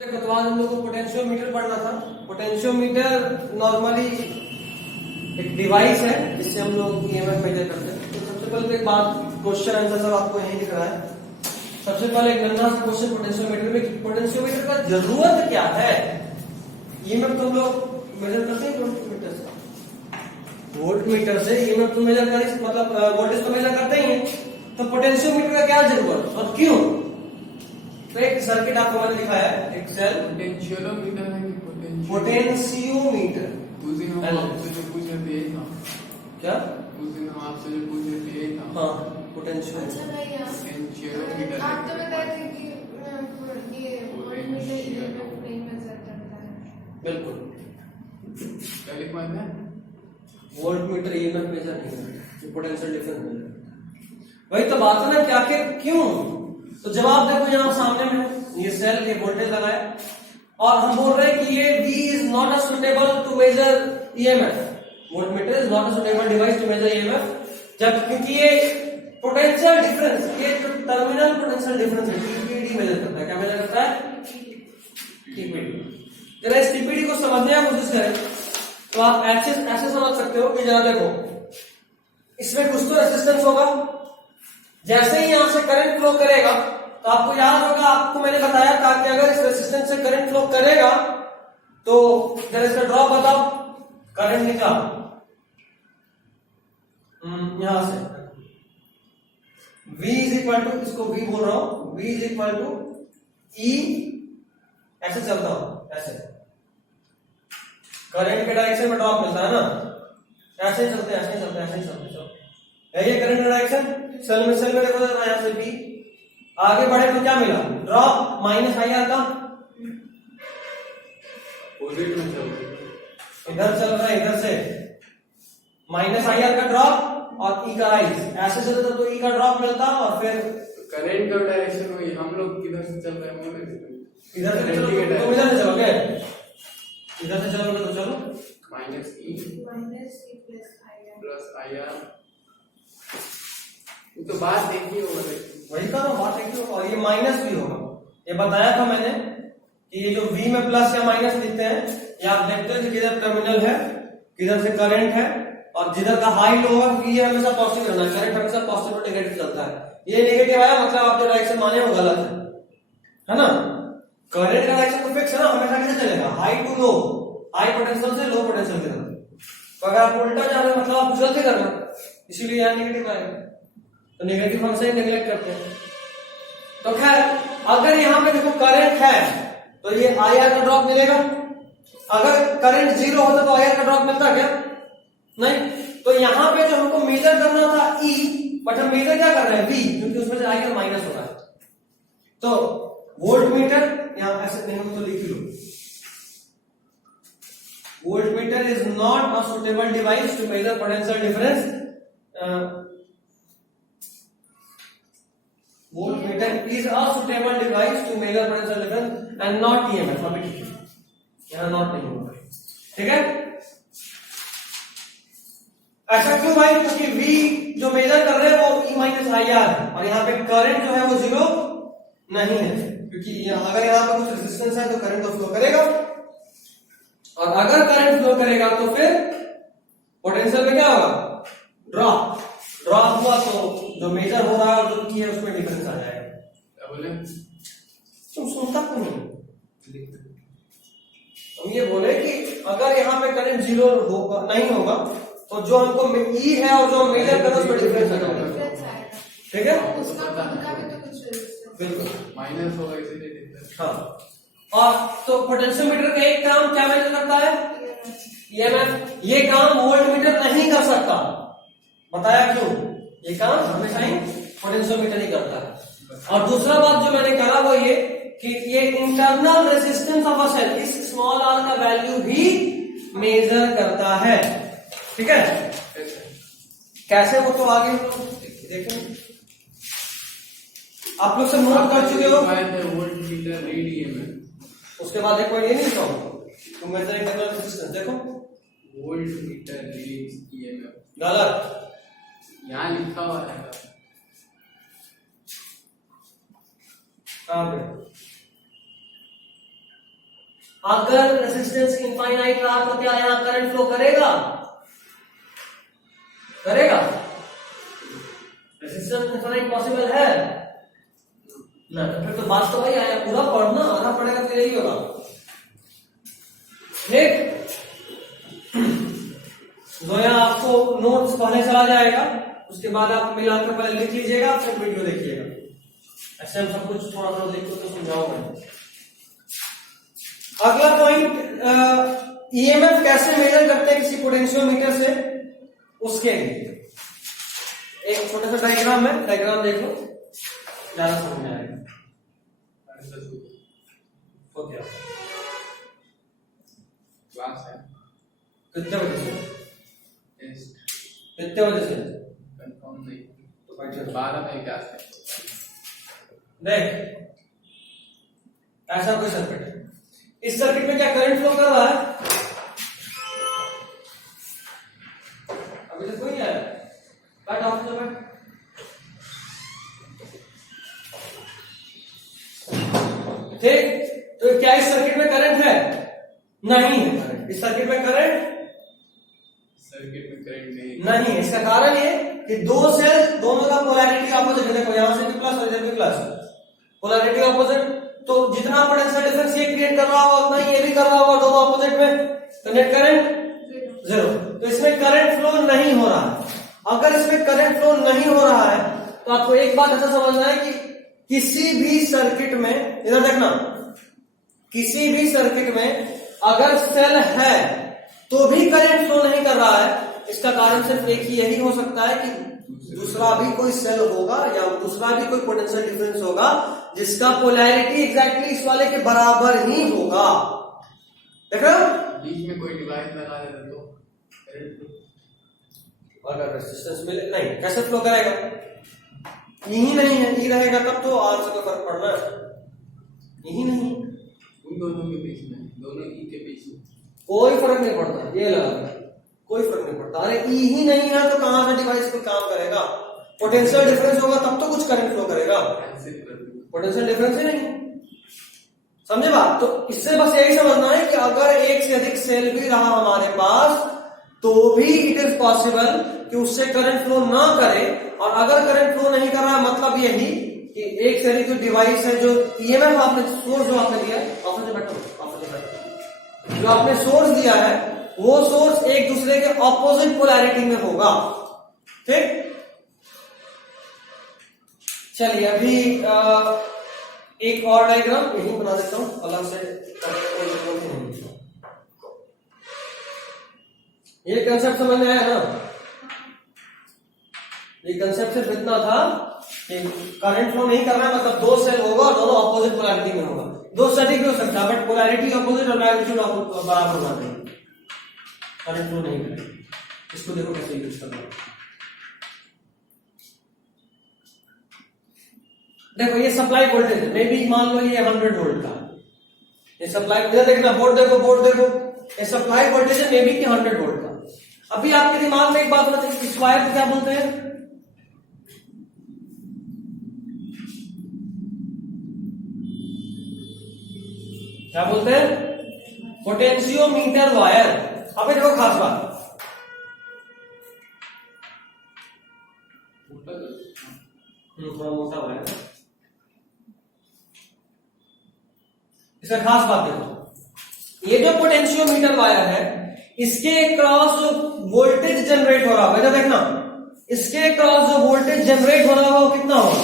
तो आज हम लोग को पोटेंशियोमीटर पढ़ना था। पोटेंशियोमीटर नॉर्मली एक डिवाइस है जिससे हम लोग ईएमएफ मेजर करते हैं। तो सबसे पहले तो एक बात, क्वेश्चन आंसर सब आपको यहीं दिख रहा है। सबसे पहले एक नन्हा सा क्वेश्चन पोटेंशियोमीटर में, पोटेंशियोमीटर का जरूरत क्या है? ईएमएफ तो हम लोग मेजर करते हैं वोल्टमीटर से, वोल्टमीटर से ईएमएफ तो मेजर कर, मतलब वोल्टेज तो मेजर करते ही हैं। तो पोटेंशियोमीटर का क्या जरूरत और क्यों? तो एक सर्किट आपको मैंने दिखाया है, एक सेल पोटेंशियोमीटर है कि पोटेंशियोमीटर। उस दिन हम आपसे जो पूछे थे ये था क्या? उस दिन हम आपसे जो पूछे थे ये था। हाँ, पोटेंशियोमीटर। अच्छा भैया, पोटेंशियोमीटर आप तो बताए थे कि ये वोल्टमीटर ईएमएफ नहीं मेजर करता है। बिल्कुल, क्या लिखवा है? वोल्टमीटर ईएमएफ मेजर नहीं करता, पोटेंशियल डिफरेंस मेजर करता। वही तो बात है ना कि आखिर क्यों? तो जवाब देखो यहाँ सामने में, ये सेल, ये वोल्टेज लगाया और हम बोल रहे हैं कि ये V is not a suitable to measure EMF. Voltmeter is not a suitable device to measure EMF, जब क्योंकि ये पोटेंशियल डिफरेंस, ये जो टर्मिनल पोटेंशियल डिफरेंस है टीपीडी मेजर करता है। क्या मेजर करता है? टीपीडी। जरा इस टीपीडी को समझने की कोशिश करें तो आप ऐसे समझ सकते हो कि जरा देखो, इसमें कुछ तो रेजिस्टेंस होगा। जैसे ही यहां से करंट फ्लो करेगा तो आपको याद होगा, आपको मैंने बताया था कि अगर इस रेजिस्टेंस से करंट फ्लो करेगा तो जरा इसका ड्रॉप बताओ। करंट निकला यहां से, V इज इक्वल टू, इसको V बोल रहा हूं, V is equal to E, ऐसे चलता हूं, ऐसे करंट के डायरेक्शन में ड्रॉप मिलता है ना, ऐसे ही चलते ऐसे ही चलते ऐसे ही चलते चलते, ये करंट डायरेक्शन। सेल में देखो जरा, यहां से B आगे बढ़े तो क्या मिला? ड्रॉप माइनस IR का, अपोजिट में चल रही इधर चल रहा है, इधर से माइनस IR का ड्रॉप और E का राइज, ऐसे चलता तो E का ड्रॉप मिलता और फिर करंट का डायरेक्शन वही, हम लोग किधर से चल रहे हैं इधर से चलोगे तो इधर से चलोगे, इधर से चलोगे तो चलो minus E minus E plus IR plus IR। तो बात देखिए होगा, वही था ना, बात एक ही होगा। और ये माइनस भी होगा, ये बताया था मैंने कि ये जो V में प्लस या माइनस लिखते हैं, ये आप देखते हैं कि किधर टर्मिनल है, किधर से करंट है, और जिधर का हाई लो होगा ये हमेशा पॉजिटिव रहना है, करंट हमेशा पॉजिटिव और नेगेटिव चलता है। ये नेगेटिव आया मतलब आप जो डायरेक्शन माने वो गलत है ना। करंट का डायरेक्शन तो फिक्स है ना, हमेशा कैसे चलेगा? High to low, high potential से लो पोटेंशियल की तरफ। तो अगर आप उल्टा जा रहे हो मतलब आप गलत कर रहे हो, इसीलिए यहाँ नेगेटिव आएगा। तो नेगेटिव हम से नेग्लेक्ट करते हैं। तो खैर, अगर यहां पे देखो करंट है तो ये IR का ड्रॉप मिलेगा। अगर करंट जीरो होता तो IR का ड्रॉप मिलता क्या? नहीं। तो यहां पे जो हमको मेजर करना था E, बट हम मेजर क्या कर रहे हैं? V, क्योंकि उसमें से IR माइनस हो रहा है। तो वोल्टमीटर यहां ऐसे नहीं हो तो लिख लो, voltmeter is not a suitable device to measure potential difference. Voltmeter is a suitable device to measure potential difference and not EMF। अभी ठीक है, यहाँ नॉट नहीं होगा, ठीक है। ऐसा क्यों भाई? क्योंकि V जो मेजर कर रहे हैं वो E माइनस IR है और यहाँ पे करंट जो है वो जीरो नहीं है, क्योंकि अगर यहाँ पे कुछ रेजिस्टेंस है तो करंट तो फ्लो करेगा, और अगर करंट फ्लो करेगा तो फिर पोटेंशियल में क्या होगा? ड्रॉप। ड्रॉप हुआ तो जो मेजर हो रहा है और जो की है उसमें डिफरेंस आ जाएगा। क्या बोले? तुम सुनता क्यों नहीं? हम ये बोले कि अगर यहाँ पे करंट जीरो होगा नहीं होगा तो जो हमको E है और जो हम मेजर कर रहे हैं उसमें डिफरेंस आ जाएगा, डिफरेंस आएगा। ठीक है। उसका खुद का भी तो कुछ रेजिस्टेंस बिल्कुल, माइनस होगा इसीलिए डिफरेंस। हाँ। और तो पोटेंशियोमीटर का एक काम क्या मेजर करता है? EMF। ये काम वोल्टमीटर नहीं कर सकता। बताया क्यों? ये काम हमेशा ही पोटेंशियोमीटर ही करता है। और दूसरा बात जो मैंने कहा वो ये कि ये internal resistance of a cell, इस स्मॉल r का वैल्यू भी मेजर करता है, ठीक है। कैसे वो तो आगे देखेंगे। आप लोग से नोट कर चुके हो। वोल्टमीटर रीड EMF, उसके बाद एक पॉइंट ये नहीं कहूँ तुम मेजर इंटरनल रेजिस्टेंस, देखो वोल्टमीटर रीड EMF गलत, यहाँ लिखा हुआ है कहां पे? अगर रेजिस्टेंस इनफाइनाइट रहा तो क्या यहां करंट फ्लो करेगा? करेगा? रेजिस्टेंस इनफाइनाइट पॉसिबल है ना? तो फिर तो बात तो वही आया, पूरा पढ़ना आना पड़ेगा, फिर यही होगा। ठीक, तो यहाँ आपको नोट्स पढ़ने चला जाएगा, उसके बाद आप मिलाकर पहले लिख लीजिएगा, फिर वीडियो देखिएगा। ऐसे हम सब कुछ थोड़ा थोड़ा देखो तो समझाऊंगा। अगला पॉइंट, ईएमएफ कैसे मेजर करते हैं किसी पोटेंशियोमीटर से, उसके लिए एक छोटा सा डायग्राम है, डायग्राम देख लो, ज्यादा समझ में आएगा। ओके, क्लास है कितने बजे से? टेस्ट कितने बजे से? कंफर्म नहीं, तो बैठे 12 में क्लास है। देख, ऐसा कोई सर्किट है, इस सर्किट में क्या करंट फ्लो कर रहा है? अभी तक कोई नहीं आया, बैठ ऑफ तो बैठ। ठीक, तो क्या इस सर्किट में करंट है? नहीं है करंट इस सर्किट में, करंट नहीं है। इसका कारण ये कि दो सेल दोनों का पोलैरिटी ऑपोजिट है। देखो यहां से भी प्लस और इधर भी प्लस, पोलैरिटी ऑपोजिट, तो जितना पोटेंशियल डिफरेंस ये क्रिएट कर रहा होगा उतना ये भी कर रहा होगा, दोनों ऑपोजिट में, तो नेट करंट जीरो। तो इसमें करंट फ्लो नहीं हो रहा है। अगर इसमें करंट फ्लो नहीं हो रहा है तो आपको एक बात अच्छा समझना है कि किसी भी सर्किट में, इधर देखना, किसी भी सर्किट में अगर सेल है तो भी करंट फ्लो नहीं कर रहा है, इसका कारण सिर्फ एक ही यही हो सकता है कि दूसरा भी कोई सेल होगा या दूसरा भी कोई पोटेंशियल डिफरेंस होगा जिसका पोलैरिटी एग्जैक्टली इस वाले के बराबर ही होगा। देखो बीच में कोई डिवाइस लगा देता तो अगर रेजिस्टेंस मिले नहीं, कैसे फ्लो करेगा? यही नहीं है, ई रहेगा तब तो आर से कोई फर्क पड़ना है, यही नहीं, उन दोनों के बीच में, दोनों ई के बीच में कोई फर्क नहीं पड़ता। ये लगा, कोई फर्क नहीं पड़ता। अरे ई ही नहीं है तो कहां से डिवाइस को काम करेगा? पोटेंशियल डिफरेंस होगा तब तो कुछ करंट फ्लो करेगा, पोटेंशियल डिफरेंस ही नहीं, समझे बात? तो इससे बस यही समझना है कि अगर एक से अधिक सेल भी रहा हमारे पास तो भी इट इज पॉसिबल कि उससे करंट फ्लो ना करे, और अगर करंट फ्लो नहीं कर रहा मतलब यही कि एक से अधिक जो डिवाइस है, जो ईएमएफ आपने सोर्स जो आपने दिया है, जो आपने सोर्स दिया है वो सोर्स एक दूसरे के ऑपोजिट पोलैरिटी में होगा। ठीक, चलिए अभी एक और डायग्राम यही बना देता हूं, अलग से कोई जरूरत नहीं। ये कंसेप्ट समझ में आया ना? ये कंसेप्ट सिर्फ इतना था कि करंट फ्लो नहीं करना है मतलब दो सेल होगा और दोनों ऑपोजिट पोलैरिटी में होगा। दो से अधिक भी हो सकता है बट पोलैरिटी ऑपोजिट और मैग्नीट्यूड बराबर होना चाहिए, करंट फ्लो नहीं करेगा। इसको देखो कैसे यूज करना है। देखो ये सप्लाई वोल्टेज है, मे बी मान लो ये 100 वोल्ट का, ये सप्लाई, इधर देखना, बोर्ड देखो, बोर्ड देखो, ये सप्लाई वोल्टेज है मे बी 100 वोल्ट का। अभी आपके दिमाग में एक बात होना चाहिए, इस वायर को क्या बोलते हैं? क्या बोलते हैं? Potentiometer wire. अबे देखो खास बात, थोड़ा मोटा वायर, इसका खास बात देखो, ये जो पोटेंशियोमीटर वायर है इसके क्रॉस जो वोल्टेज जनरेट हो रहा होगा, इधर देखना, इसके क्रॉस जो वोल्टेज जनरेट हो रहा होगा वो कितना होगा?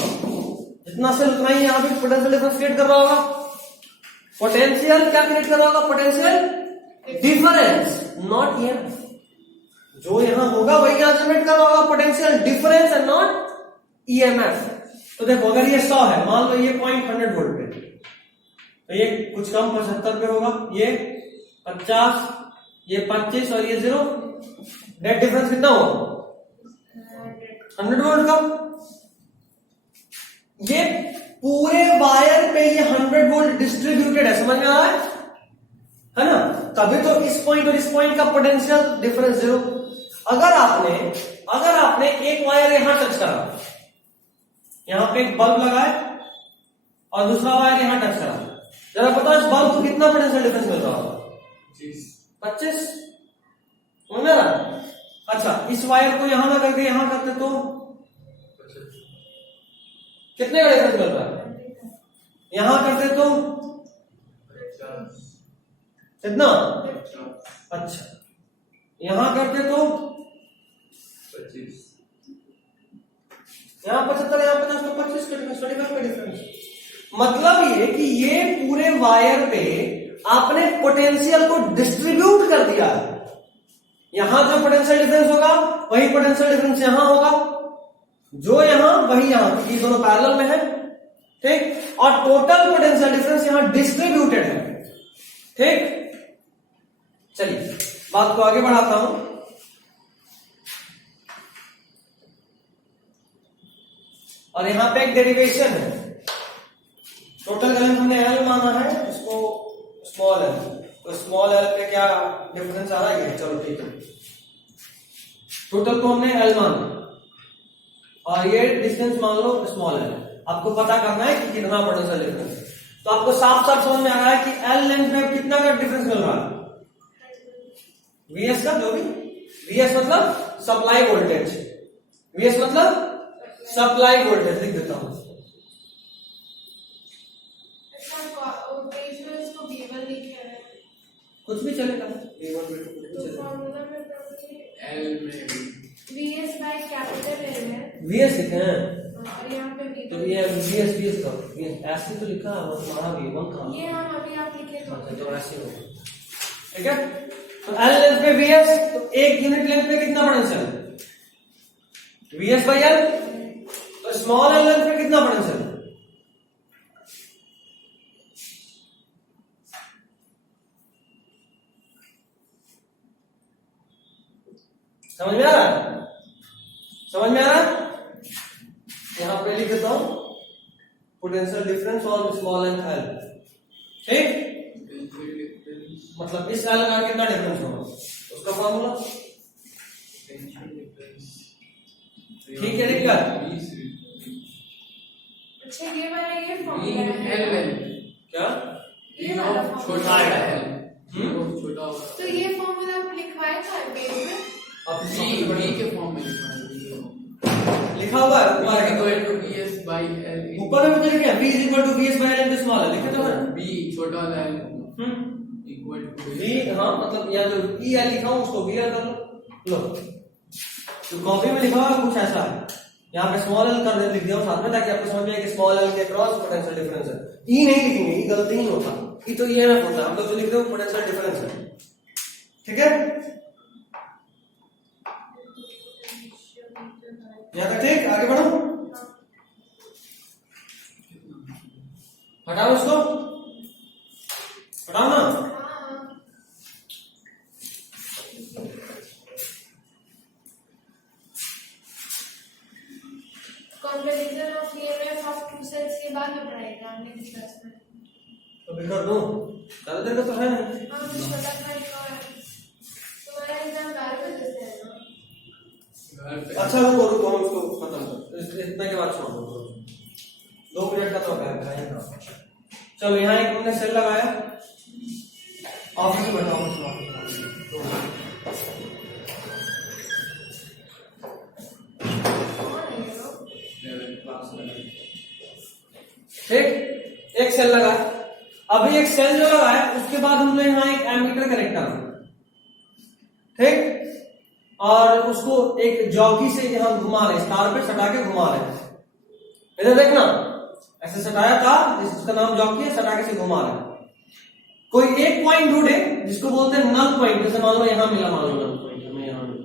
जितना से उतना ही यहां पे पोटेंशियल डिफरेंस क्रिएट कर रहा होगा। पोटेंशियल क्या क्रिएट कर रहा होगा? Potential difference, not EMF. जो यहां होगा वही यहां जनरेट कर रहा होगा, potential difference and not EMF. तो देखो अगर ये 100 है, मान लो ये 0.100 वोल्ट पे, तो ये कुछ कम 75 पे होगा, ये 50, ये 25 और ये 0, नेट डिफरेंस कितना होगा? 100 वोल्ट का। ये पूरे वायर पे ये 100 वोल्ट डिस्ट्रीब्यूटेड है, समझ में आ रहा है ना? तभी तो इस पॉइंट और इस पॉइंट का पोटेंशियल डिफरेंस 0। अगर आपने एक वायर यहां टच करा, यहां पे एक बल्ब लगाए और दूसरा वायर यहां टच करा, जरा बताओ इस बल्ब को कितना पोटेंशियल डिफरेंस मिल रहा होगा? 25। समझ में आ रहा? अच्छा, इस वायर को यहां ना करके यहां करते तो कितने का डिफरेंस मिल रहा है? यहां करते तो कितना? अच्छा, यहां करते तो 25, यहाँ 75, यहाँ 50, तो 25 का डिफरेंस, 25 का डिफरेंस। मतलब ये कि ये पूरे वायर पे आपने पोटेंशियल को डिस्ट्रीब्यूट कर दिया है। यहां जो पोटेंशियल डिफरेंस होगा वही पोटेंशियल डिफरेंस यहां होगा, जो यहां वही यहां, क्योंकि दोनों पैरेलल में है। ठीक, और टोटल पोटेंशियल डिफरेंस यहां डिस्ट्रीब्यूटेड है। ठीक, चलिए बात को आगे बढ़ाता हूं। और यहां पे एक डेरिवेशन है। टोटल करंट हमने एल माना है, इसको स्मॉल एल, तो स्मॉल एल पे क्या डिफरेंस आ रहा है? चलो ठीक है, टोटल को हमने एल माना और ये डिस्टेंस मान लो स्मॉल एल। आपको पता करना है कि कितना पोटेंशियल डिफरेंस है। तो आपको साफ साफ समझ में आ रहा है कि एल लेंथ में कितना का डिफरेंस मिल रहा है? वीएस का, जो भी वीएस मतलब सप्लाई वोल्टेज, वीएस मतलब सप्लाई वोल्टेज लिख देता हूं। कुछ भी चलेगा, V1 V2 कुछ भी चलेगा। L में VS बाय कैपिटल L है VS लिखे हैं और यहाँ पे V1, तो ये VS का VS ऐसे तो लिखा है, तुम्हारा V1 का ये हम अभी आप लिखे तो ऐसे हो, ठीक है। तो L लेंथ पे VS, तो एक यूनिट लेंथ पे कितना पोटेंशियल? VS by L। तो स्मॉल एल लेंथ पे कितना पोटेंशियल? समझ में आ रहा है? समझ में आ रहा है? यहां पे लिख देता हूं potential difference on small and L. ठीक, मतलब इस एल का कितना डिफरेंस होगा उसका फॉर्मूला ठीक है, लिख कर। अच्छा, ये वाला ये फॉर्मूला है क्या? ये वाला छोटा फॉर्मूला है, छोटा होगा। तो ये फॉर्मूला आप लिखवाए था पेज में? अब V के फॉर्म में लिखा हुआ है ऊपर equal to VS by L, ऊपर में मुझे लिखा है V is equal to VS by L into small l, लिखा था ना? V छोटा वाला L इक्वल टू V, हाँ मतलब यहाँ जो E L लिखा हूँ उसको V L कर लो। तो कॉपी में लिखा हुआ कुछ ऐसा है, यहाँ पे स्मॉल एल कर लिख दिया साथ में, ताकि आपको समझ में आए कि स्मॉल एल के क्रॉस पोटेंशियल डिफरेंस है। ई नहीं लिखेंगे, ई गलती नहीं होता, ई तो ये ना होता, हम लोग जो लिख रहे हो पोटेंशियल डिफरेंस है। ठीक है, यहाँ तक ठीक, आगे बढ़ो, हटाओ उसको, हटाओ ना। Comparison of EMF of two cells के बाद में पढ़ाएगा हमने क्लास में। तो भी कर दूं, ज्यादा देर का तो है नहीं। हाँ, मुझे पता था तुम्हारा एग्जाम 12 बजे से है ना? अच्छा रुको रुको, हम इसको खत्म कर, इतना के बाद छोड़ दो, 2 मिनट का तो है। चलो यहाँ एक हमने सेल लगाया, ऑफिस में बैठा हूँ, ठीक, एक सेल लगा। अभी एक सेल जो लगा है उसके बाद हमने यहाँ एक एमीटर कनेक्ट करना, ठीक, और उसको एक जॉकी से यहाँ घुमा रहे, तार पे सटा के घुमा रहे। इधर देखना, ऐसे सटाया था, जिसका नाम जॉकी है, सटा के से घुमा रहे। कोई एक पॉइंट ढूंढे जिसको बोलते हैं नल पॉइंट, जैसे मान लो यहाँ मिला, मान लो नल पॉइंट हमें यहाँ मिला,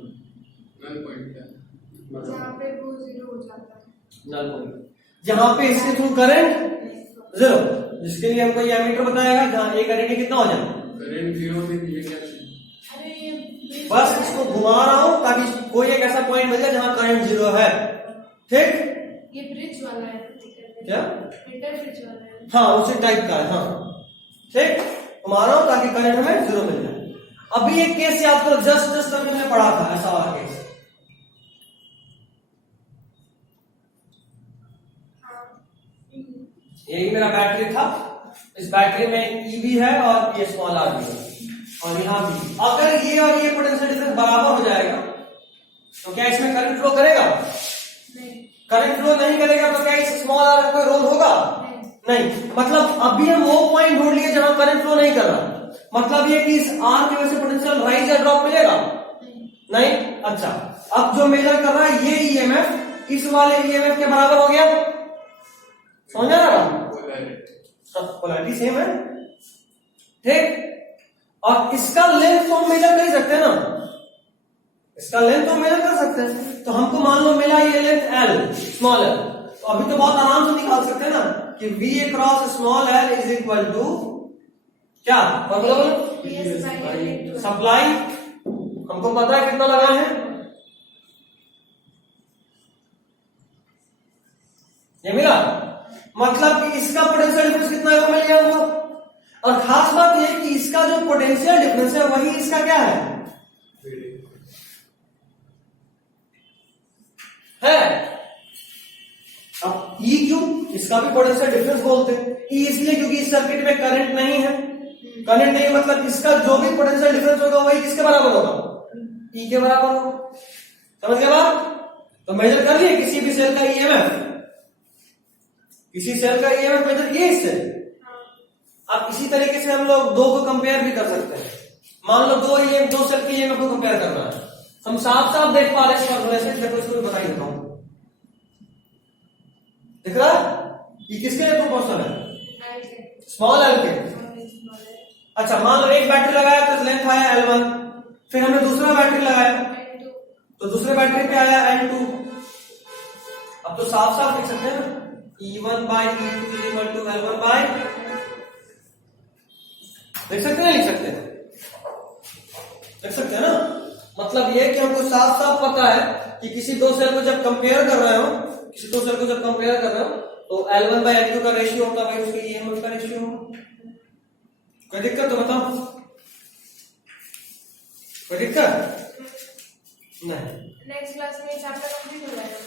नल पॉइंट है जहाँ पे 2 0 हो जाता है, नल पॉइंट जहां पे इसके थ्रू करंट 0, जिसके लिए हमको ये एमीटर बताएगा जहां एक करंट कितना हो जाए, करंट 0 में ये क्या है? अरे ये बस इसको घुमा रहा हूं ताकि कोई एक ऐसा पॉइंट मिल जाए जहां करंट 0 है। ठीक, ये ब्रिज वाला है, क्या? मीटर ब्रिज वाला है। हाँ, उसी टाइप का है। हाँ ठीक, घुमा रहा हूं ताकि करंट हमें 0 मिल जाए। अभी एक केस याद करो, जस्ट तक हमने पढ़ा था ऐसा वाला केस। यही मेरा बैटरी था, इस बैटरी में ई भी है और ये स्मॉल आर भी है और यहाँ भी। अगर ये और ये पोटेंशियल डिफरेंस बराबर हो जाएगा तो क्या इसमें करंट फ्लो करेगा? नहीं। करंट फ्लो नहीं करेगा तो क्या इस स्मॉल आर का कोई रोल होगा? नहीं। मतलब अभी हम वो पॉइंट ढूंढ लिए जहां करंट फ्लो नहीं कर रहा। मतलब ये कि इस आर की वजह से पोटेंशियल राइज या ड्रॉप मिलेगा? नहीं। अच्छा, अब जो मेजर कर रहा है ये ईएमएफ इस वाले ईएमएफ के बराबर हो गया। समझ आ रहा? सब पोलैरिटी सेम है, ठीक। और इसका लेंथ तो हम मेजर कर ही सकते हैं ना, इसका लेंथ तो हम मेजर कर सकते हैं। तो हमको मान लो मिला ये लेंथ एल, स्मॉल एल, तो अभी तो बहुत आराम से निकाल सकते हैं ना कि we cross small L is equal to क्या? सप्लाई हमको पता है कितना लगा है, ये मिला। मतलब कि इसका पोटेंशियल डिफरेंस कितना है वो मिल गया हमको। और खास बात ये कि इसका जो पोटेंशियल डिफरेंस है वही इसका क्या है? अब ई क्यों? इसका भी पोटेंशियल डिफरेंस बोलते हैं। ई इसलिए क्योंकि इस सर्किट में करंट नहीं है, करंट नहीं मतलब इसका जो भी पोटेंशियल डिफरेंस होगा वही किसके बराबर होगा? ई के बराबर होगा। समझ गए बात? तो मेजर कर लिए किसी भी सेल का ईएमएफ, किसी सेल का ईएमएफ मेजर किए इससे। अब इसी तरीके से हम लोग दो को कंपेयर भी कर सकते हैं। मान लो दो सेल के ईएमएफ को कंपेयर करना है, हम साफ साफ देख पा रहे हैं फॉर्मूले से। देखो इसको भी बता देता हूं, दिख रहा है? ये किसके लिए प्रोपोर्शनल है? स्मॉल एल के। अच्छा, मान लो एक बैटरी लगाया तो लेंथ आया L1, फिर हमने दूसरा बैटरी लगाया तो दूसरे बैटरी पे आया L2। अब तो साफ साफ लिख सकते हैं ना, E1 by E2 is equal to L1 by, लिख सकते हैं? लिख सकते हैं, लिख सकते हैं ना। मतलब ये कि हमको साफ साफ पता है कि किसी दो सेल को जब कंपेयर कर रहे हो, किसी दो सेल को जब कंपेयर कर रहे हो तो L1 by L2 का रेशियो होता है उसके ईएमएफ का रेशियो होगा। कोई दिक्कत तो बताओ? कोई दिक्कत नहीं। नेक्स्ट क्लास में चैप्टर कंप्लीट हो जाएगा।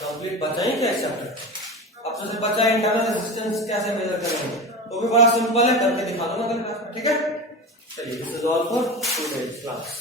कंप्लीट बचा ही क्या चैप्टर? अब सबसे बचा है इंटरनल रेजिस्टेंस कैसे मेजर करेंगे, तो भी बड़ा सिंपल है, करके दिखा दो ना कल क्लास में, ठीक है? चलिए, this is all for today's class.